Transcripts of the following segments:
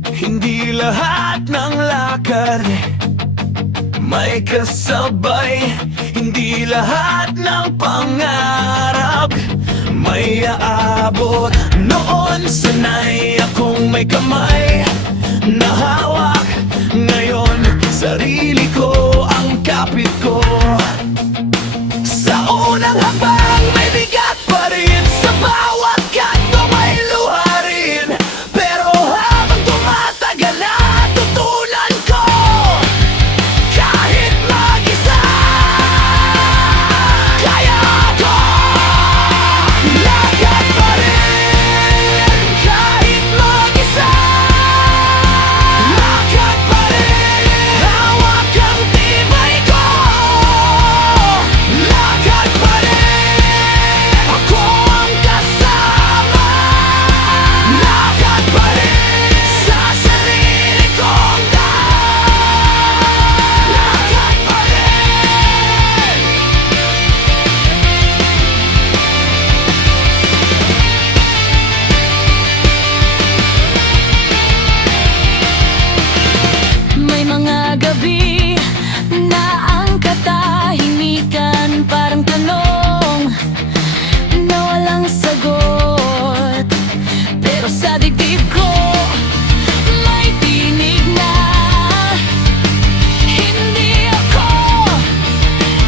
Hindi lahat ng lakad may kasabay. Hindi lahat ng pangarap may aabot. Noon sanay akong may kamay na hawak. Ngayon sarili ko ang kapit ko. Sa unang habang may bigat pa rin, sa bawat kanto may luha rin. Pero habang tumatagal natutunan ko, kahit mag-isa kaya ko. Lakad pa rin kahit mag-isa. Lakad pa rin, hawak ang tibay ko. Lakad pa rin, ako ang kasama. Lakad pa rin, sa sarili kong daan. Lakad pa rin. May mga gabi na ang katahimikan parang tanong na walang sagot. Pero sa dibdib ko may tinig na hindi ako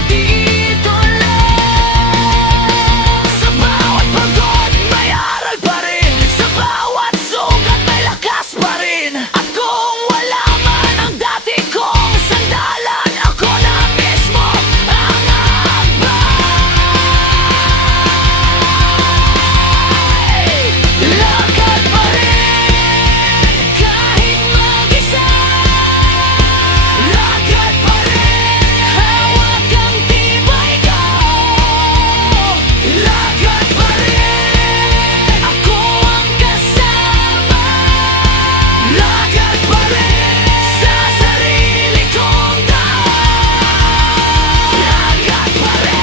dito lang. Sa bawat pagod may aral pa rin, sa bawat sugat may lakas pa rin. At kung wala man ang dati kong sandalan, ako na mismo ang agbay. Lakad pa rin kahit mag-isa. Lakad pa rin, hawak ang tibay ko. Lakad pa rin, ako ang kasama. Lakad pa rin, sa sarili kong daan. Lakad pa rin.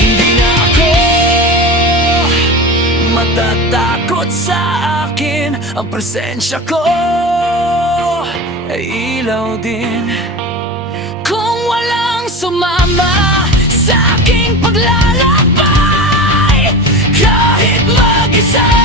Hindi na ako matatakot sa akin. Ang presensya ko ay ilaw din. Kung walang sumama sa aking paglalakbay, kahit mag-isa.